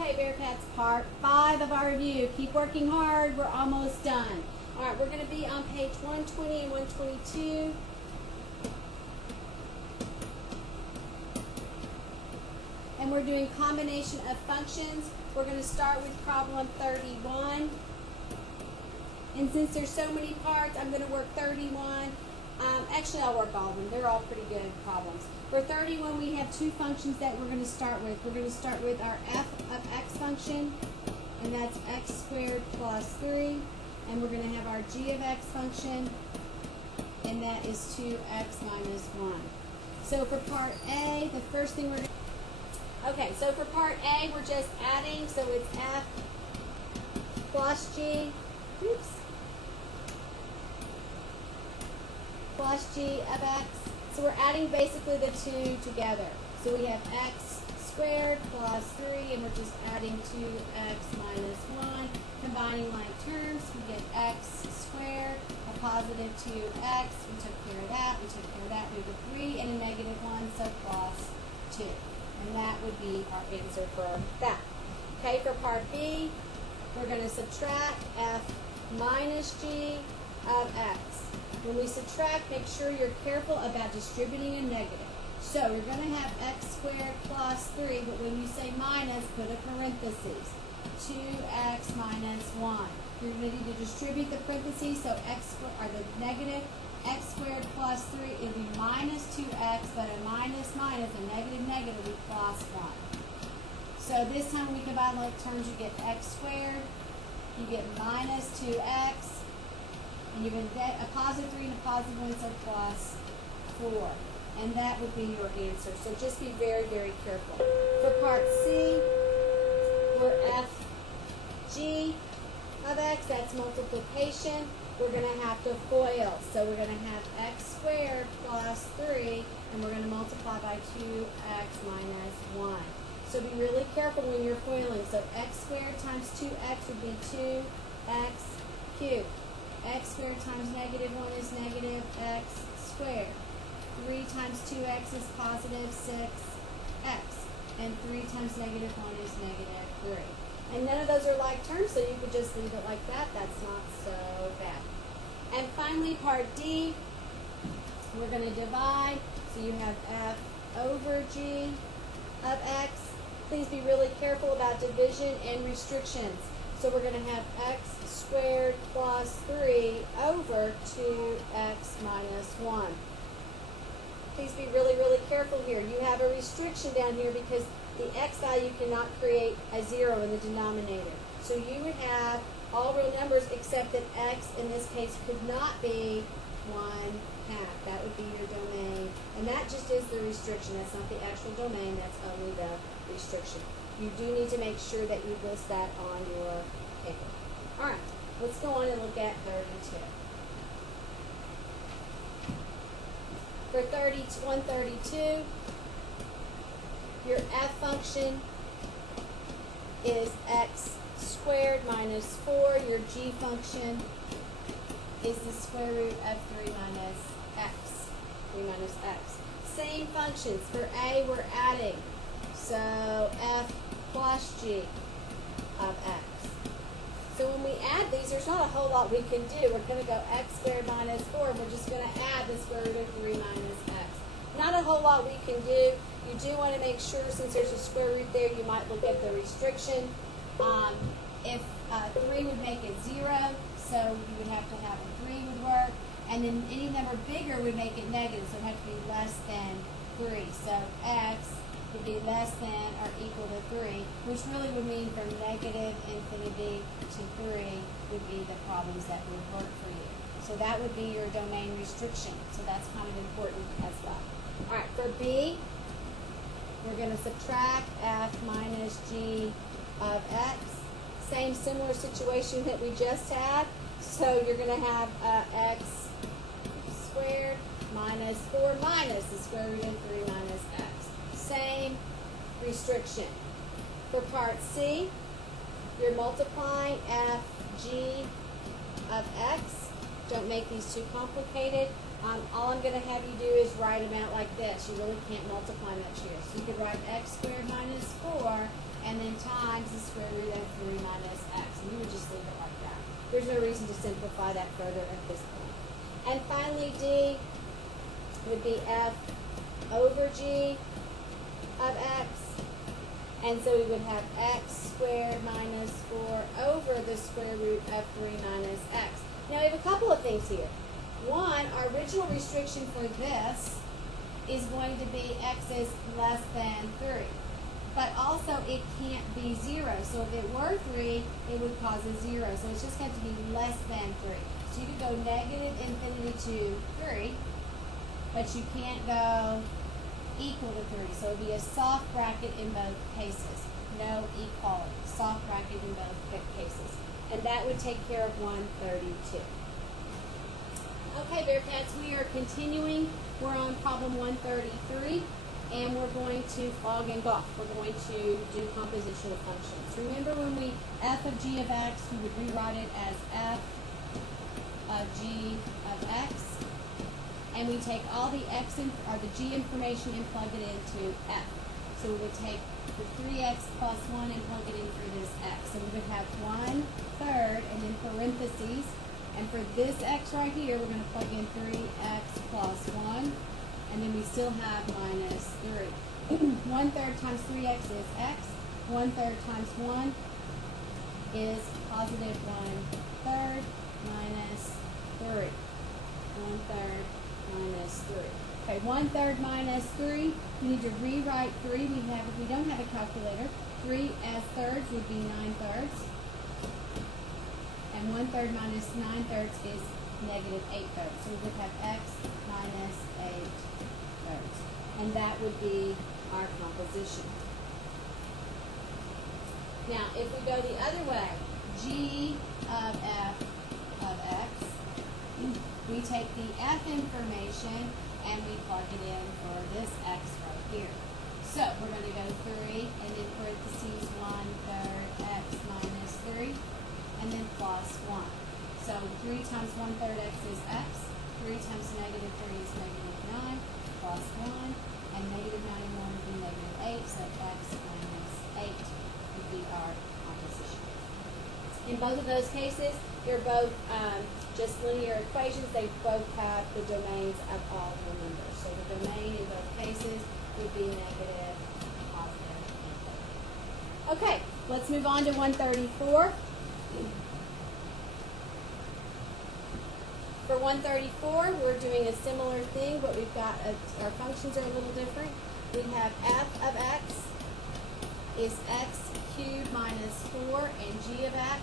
Okay, Bearcats, part 5 of our review. Keep working hard. We're almost done. All right, we're going to be on page 120 and 122. And we're doing combination of functions. We're going to start with problem 31. And since there's so many parts, I'm going to work 31. Actually, I'll work all of them. They're all pretty good problems. For 31, we have two functions that we're going to start with. We're going to start with our f of x function, and that's x squared plus 3. And we're going to have our g of x function, and that is 2x minus 1. So for part A, the first thing we're going to... Okay, so for part A, we're just adding. So it's f plus g. Oops. Plus g of x. So we're adding basically the two together. So we have x squared plus 3, and we're just adding 2x minus 1. Combining like terms, we get x squared, a positive 2x. We took care of that. We took care of that. We have a 3 and a negative 1, so plus 2. And that would be our answer for that. Okay, for part B, we're going to subtract f minus g of x. When we subtract, make sure you're careful about distributing a negative. So you're going to have x squared plus 3, but when you say minus, put a parenthesis. 2x minus 1. You're going to need to distribute the parentheses, so x or the negative x squared plus 3, it'll be minus 2x, but a minus minus, a negative negative, will be plus 1. So this time we combine like terms, you get x squared, you get minus 2x, and you get a positive 3 and a positive 1, so plus 4. And that would be your answer. So just be very, very careful. For part C, we're FG of x, that's multiplication. We're going to have to FOIL. So we're going to have x squared plus 3, and we're going to multiply by 2x minus 1. So be really careful when you're FOILing. So x squared times 2x would be 2x cubed. X squared times negative 1 is negative x squared. 3 times 2x is positive 6x. And 3 times negative 1 is negative 3. And none of those are like terms, so you could just leave it like that. That's not so bad. And finally, part D, we're going to divide. So you have f over g of x. Please be really careful about division and restrictions. So we're going to have x squared plus 3 over 2x minus 1. Please be really, really careful here. You have a restriction down here because the x value cannot create a 0 in the denominator. So you would have all real numbers except that x in this case could not be 1/2. That would be your domain. And that just is the restriction. That's not the actual domain. That's only the restriction. You do need to make sure that you list that on your paper. All right, let's go on and look at 32. For 132, your f function is x squared minus 4. Your g function is the square root of 3 minus x. 3 minus x. Same functions. For A, we're adding. So f plus g of x. So when we add these, there's not a whole lot we can do. We're going to go x squared minus 4. We're just going to add the square root of 3 minus x. Not a whole lot we can do. You do want to make sure, since there's a square root there, you might look at the restriction. If 3 would make it 0, so you would have to have a 3 would work. And then any number bigger would make it negative, so it would have to be less than 3. So x would be less than or equal to 3, which really would mean from negative infinity to 3 would be the problems that would work for you. So that would be your domain restriction. So that's kind of important as well. All right, for B, we're going to subtract f minus g of x. Same similar situation that we just had. So you're going to have x squared minus 4 minus the square root of 3 minus x. Same restriction. For part C, you're multiplying f g of x. Don't make these too complicated. All I'm going to have you do is write them out like this. You really can't multiply much here. So you could write x squared minus 4 and then times times the square root of 3 minus x. And you would just leave it like that. There's no reason to simplify that further at this point. And finally, d would be f over g of x. And so we would have x squared minus 4 over the square root of 3 minus x. Now, we have a couple of things here. One, our original restriction for this is going to be x is less than 3. But also, it can't be 0. So if it were 3, it would cause a 0. So it's just going to be less than 3. So you could go negative infinity to 3, but you can't go equal to 3. So it would be a soft bracket in both cases. No equality. Soft bracket in both cases. And that would take care of 132. Okay, Bearcats, we are continuing. We're on problem 133, and we're going to fog and golf. We're going to do compositional functions. Remember when we f of g of x, we would rewrite it as f of g of x, and we take all the x or the g information and plug it into f. So we would take the 3x plus 1 and plug it in for this x. So we would have 1/3 and then parentheses. And for this x right here, we're going to plug in 3x plus 1. And then we still have minus 3. 1/3 times 3x is x. 1/3 times 1 is positive 1/3 minus 3. 1/3 minus 3. Okay, 1/3 minus 3. We need to rewrite 3. If we don't have a calculator, 3 as thirds would be 9/3. And 1/3 minus 9/3 is negative 8/3. So we would have x minus 8/3. And that would be our composition. Now, if we go the other way, g of f of x, we take the f information and we plug it in for this x right here. So we're going to go 3 and then parentheses 1/3 x minus 3 and then plus 1. So 3 times 1/3 x is x. 3 times negative 3 is negative 9 plus 1. And negative 9 and 1 would be negative 8. So x minus 8 would be our composition. In both of those cases, they're both just linear equations. They both have the domains of all the numbers. So the domain in both cases would be negative, positive, and 30. Okay, let's move on to 134. For 134, we're doing a similar thing, but we've got our functions are a little different. We have f of x is x cubed minus 4, and g of x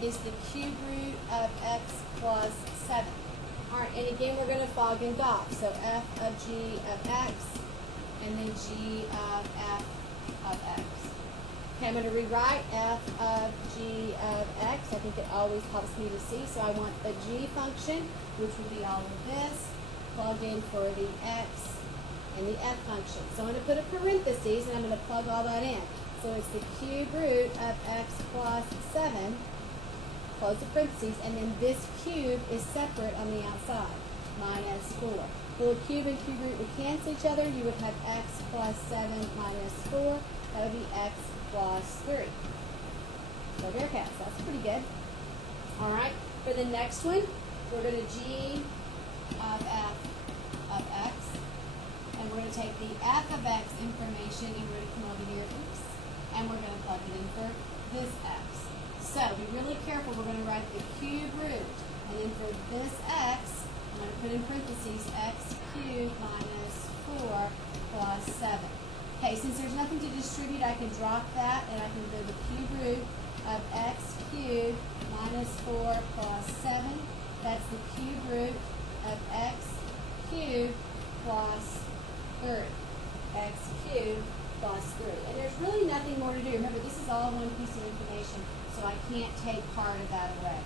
is the cube root of x plus 7. All right, and again, we're going to fog and golf. So f of g of x, and then g of f of x. Okay, I'm going to rewrite f of g of x. I think it always helps me to see. So I want the g function, which would be all of this, plug in for the x and the f function. So I'm going to put a parentheses, and I'm going to plug all that in. So it's the cube root of x plus 7, close the parentheses, and then this cube is separate on the outside, minus 4. Will cube and cube root would cancel each other. You would have x plus 7 minus 4. That would be x plus 3. So Bearcats, that's pretty good. All right, for the next one, we're going to g of f of x, and we're going to take the f of x information, and we're going to come over here, oops, and we're going to plug it in for this x. So be really careful. We're going to write the cube root, and then for this x, I'm going to put in parentheses x cubed minus 4 plus 7. Okay, since there's nothing to distribute, I can drop that, and I can do the cube root of x cubed minus 4 plus 7. That's the cube root of x cubed plus 3. X cubed plus 3. And there's really nothing more to do. Remember, this is all one piece of information, so I can't take part of that away.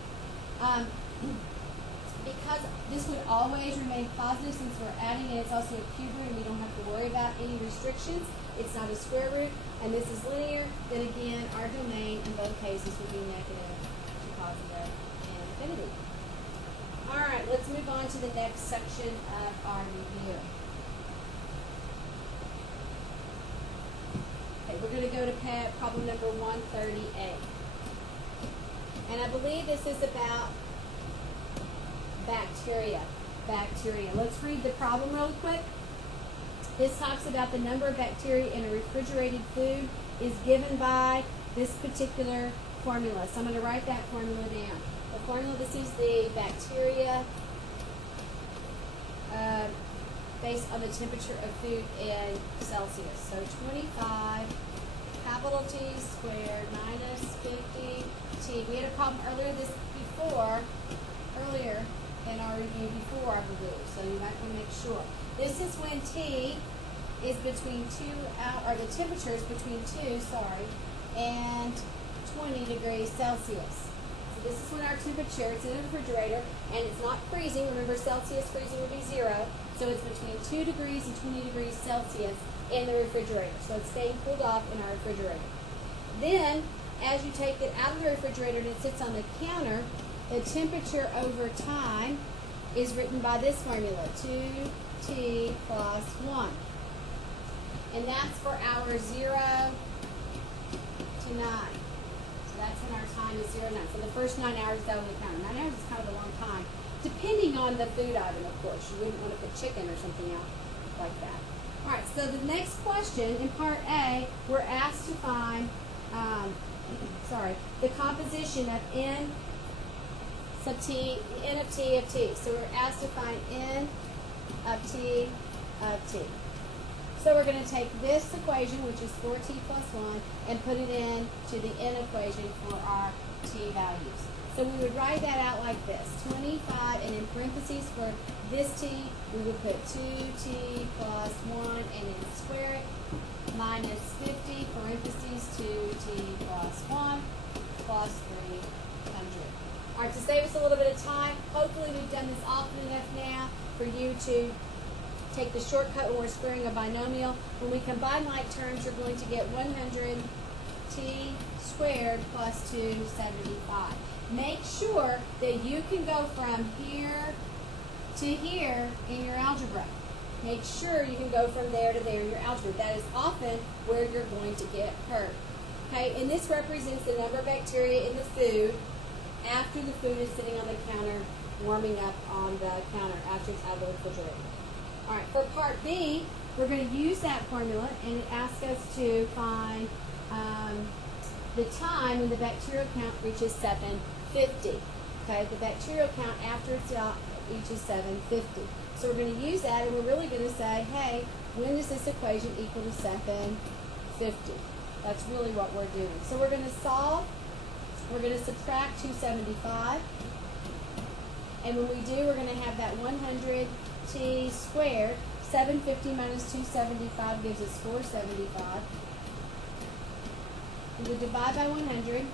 Because this would always remain positive since we're adding it, it's also a cube root and we don't have to worry about any restrictions. It's not a square root, and this is linear. Then again, our domain in both cases would be negative to positive and infinity. All right, let's move on to the next section of our review. Okay, we're going to go to problem number 138. And I believe this is about bacteria. Let's read the problem real quick. This talks about the number of bacteria in a refrigerated food is given by this particular formula. So I'm going to write that formula down. The formula, this is the bacteria based on the temperature of food in Celsius. So 25 capital T squared minus 50 T. We had a problem earlier in our review before, I believe. So you might want to make sure. This is when T is between the temperature is between 2, and 20 degrees Celsius. So this is when our temperature, it's in a refrigerator, and it's not freezing. Remember, Celsius freezing would be 0. So it's between 2 degrees and 20 degrees Celsius in the refrigerator. So it's staying cooled off in our refrigerator. Then, as you take it out of the refrigerator and it sits on the counter, the temperature over time is written by this formula, 2T plus 1. And that's for hours 0 to 9. So that's when our time is 0 to 9. So the first 9 hours is out on the counter. 9 hours is kind of a long time, depending on the food item, of course. You wouldn't want to put chicken or something out like that. All right, so the next question, in part A, we're asked to find, the composition of N sub T, N of T of T. So we're asked to find N of T of T. So we're going to take this equation, which is 4T plus 1, and put it into the N equation for our T values. So we would write that out like this, 25, and in parentheses for this T, we would put 2T plus 1 and then square it, minus 50, parentheses 2T plus 1, plus 300. All right, to save us a little bit of time, hopefully we've done this often enough now for you to take the shortcut when we're squaring a binomial. When we combine like terms, you're going to get 100T squared plus 275. Make sure that you can go from here to here in your algebra. Make sure you can go from there to there in your algebra. That is often where you're going to get hurt. Okay, and this represents the number of bacteria in the food after the food is sitting on the counter, warming up on the counter after it's out of the refrigerator. All right, for part B, we're going to use that formula, and it asks us to find the time when the bacterial count reaches 750. Okay, the bacterial count after it's out reaches 750. So we're going to use that, and we're really going to say, hey, when does this equation equal to 750? That's really what we're doing. So we're going to solve. We're going to subtract 275. And when we do, we're going to have that 100T squared. 750 minus 275 gives us 475. We would divide by 100.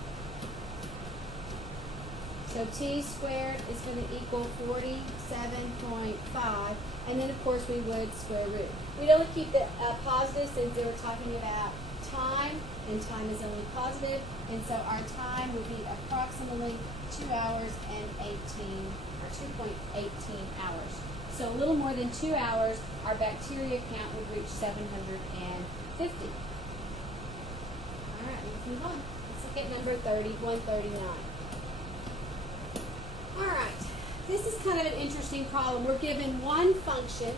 So T squared is going to equal 47.5. And then, of course, we would square root. We'd only keep the positive since they were talking about time, and time is only positive. And so our time would be approximately 2 hours and 2.18 hours. So a little more than 2 hours, our bacteria count would reach 750. All right, let's move on. Let's look at number 139. All right, this is kind of an interesting problem. We're given one function.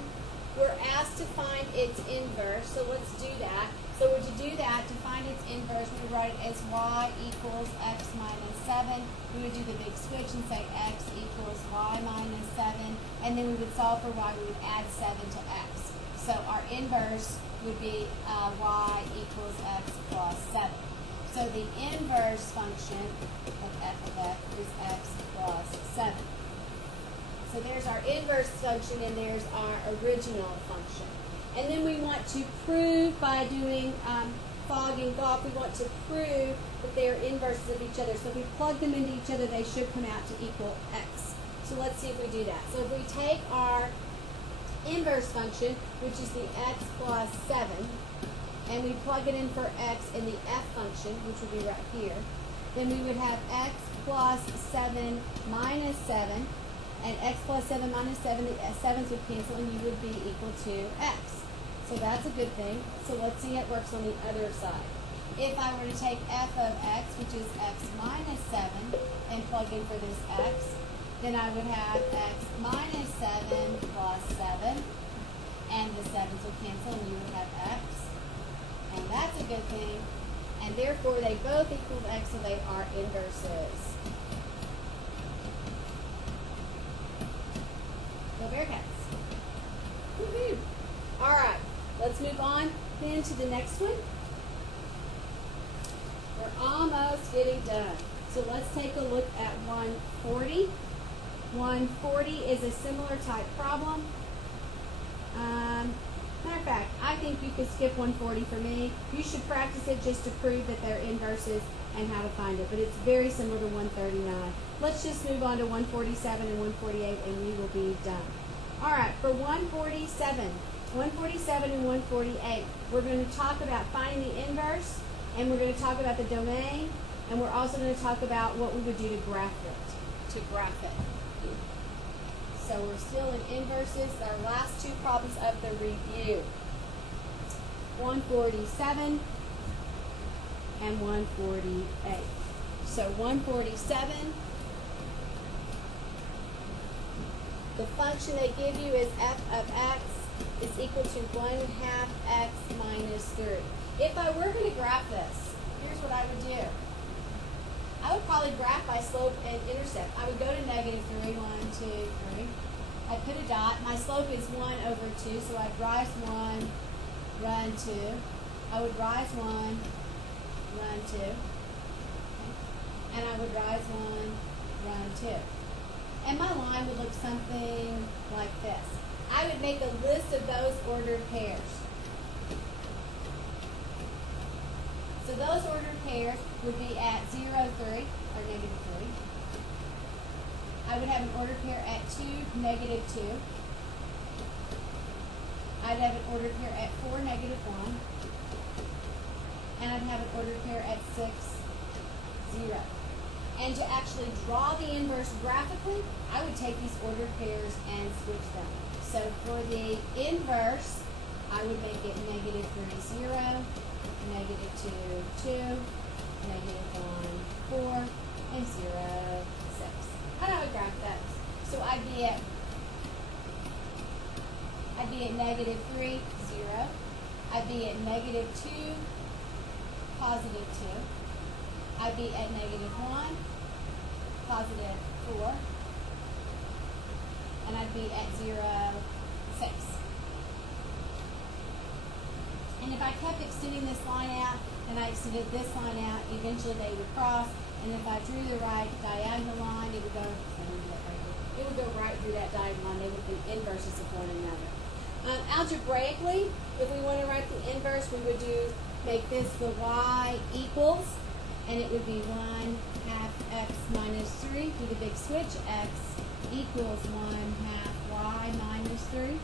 We're asked to find its inverse, so let's do that. So to do that, to find its inverse, we would write it as y equals x minus 7. We would do the big switch and say x equals y minus 7. And then we would solve for y. We would add 7 to x. So our inverse would be y equals x plus 7. So the inverse function of f of x is x plus 7. So there's our inverse function, and there's our original function. And then we want to prove by doing fog and gawk, we want to prove that they are inverses of each other. So if we plug them into each other, they should come out to equal x. So let's see if we do that. So if we take our inverse function, which is the x plus 7, and we plug it in for x in the f function, which would be right here, then we would have x plus 7 minus 7, and x plus 7 minus 7, the 7's would cancel, and you would be equal to x. So that's a good thing. So let's see how it works on the other side. If I were to take f of x, which is x minus 7, and plug in for this x, then I would have x minus 7 plus 7, and the 7's will cancel, and you would have x. And that's a good thing. And therefore, they both equal x, so they are inverses. Go Bearcats. Woohoo! All right, let's move on then to the next one. We're almost getting done. So let's take a look at 140. 140 is a similar type problem. Matter of fact, I think you could skip 140 for me. You should practice it just to prove that they're inverses and how to find it. But it's very similar to 139. Let's just move on to 147 and 148 and we will be done. All right, for 147 and 148, we're going to talk about finding the inverse, and we're going to talk about the domain, and we're also going to talk about what we would do to graph it. So we're still in inverses, our last two problems of the review. 147 and 148. So 147, the function they give you is f of x is equal to 1/2 x minus 3. If I were going to graph this, here's what I would do. I would probably graph by slope and intercept. I would go to -3, 1, 2, 3. I'd put a dot. My slope is 1 over 2, so I'd rise 1, run 2. I would rise 1, run 2. And I would rise 1, run 2. And my line would look something like this. I would make a list of those ordered pairs. So those ordered pairs would be at 0, 3, or -3. I would have an ordered pair at 2, -2. I'd have an ordered pair at 4, -1. And I'd have an ordered pair at 6, 0. And to actually draw the inverse graphically, I would take these ordered pairs and switch them. So for the inverse, I would make it -3, 0. -2, 2, -1, 4, and 0, 6. And I would graph that. So I'd be at -3, 0. I'd be at -2, positive 2. I'd be at -1, positive 4. And I'd be at 0, 6. And if I kept extending this line out, and I extended this line out, eventually they would cross. And if I drew the right diagonal line, it would go right through that diagonal line. They would be inverses of one another. Algebraically, if we want to write the inverse, we would make this the y equals, and it would be 1/2 x minus 3. Do the big switch. X equals 1/2 y minus 3.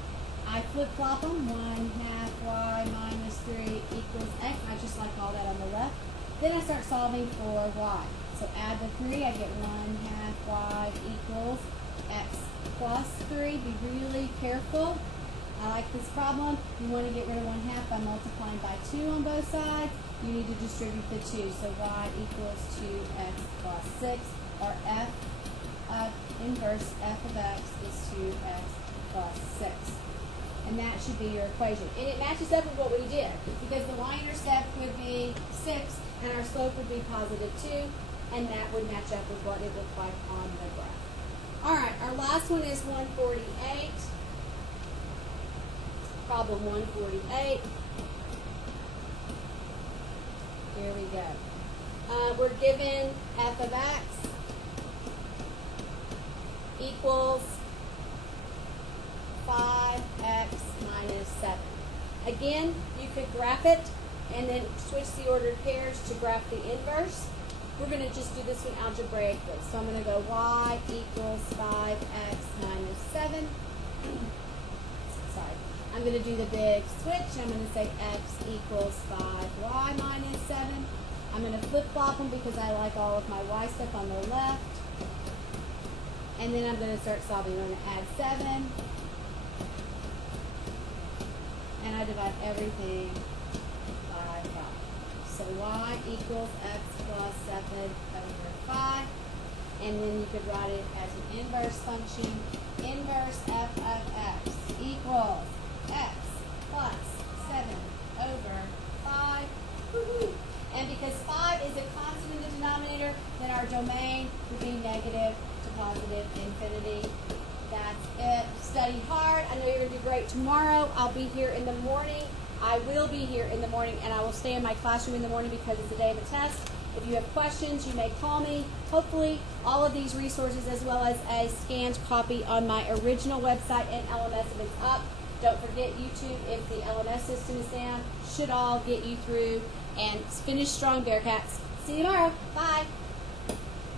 I flip-flop them. 1/2 y minus 3 equals x. I just like all that on the left. Then I start solving for y. So add the 3. I get 1/2 y equals x plus 3. Be really careful. I like this problem. You want to get rid of 1/2 by multiplying by 2 on both sides. You need to distribute the 2. So y equals 2x plus 6. Or f of inverse f of x is 2x plus 6. And that should be your equation. And it matches up with what we did, because the y-intercept would be 6, and our slope would be positive 2, and that would match up with what it looked like on the graph. All right, our last one is 148. Problem 148. Here we go. We're given f of x equals 5x minus 7. Again, you could graph it and then switch the ordered pairs to graph the inverse. We're going to just do this one algebraically. So I'm going to go y equals 5x minus 7. Sorry. I'm going to do the big switch. I'm going to say x equals 5y minus 7. I'm going to flip-flop them because I like all of my y stuff on the left. And then I'm going to start solving. I'm going to add 7. And I divide everything by 5. So y equals x plus 7 over 5. And then you could write it as an inverse function. Inverse f of x equals x plus 7 over 5. Woo-hoo. And because 5 is a constant in the denominator, then our domain would be negative to positive infinity. That's it. Study hard. I know you're going to do great tomorrow. I'll be here in the morning. I will be here in the morning, and I will stay in my classroom in the morning because it's the day of the test. If you have questions, you may call me. Hopefully, all of these resources, as well as a scanned copy on my original website and LMS, if it's up. Don't forget YouTube if the LMS system is down. Should all get you through. And finish strong, Bearcats. See you tomorrow. Bye.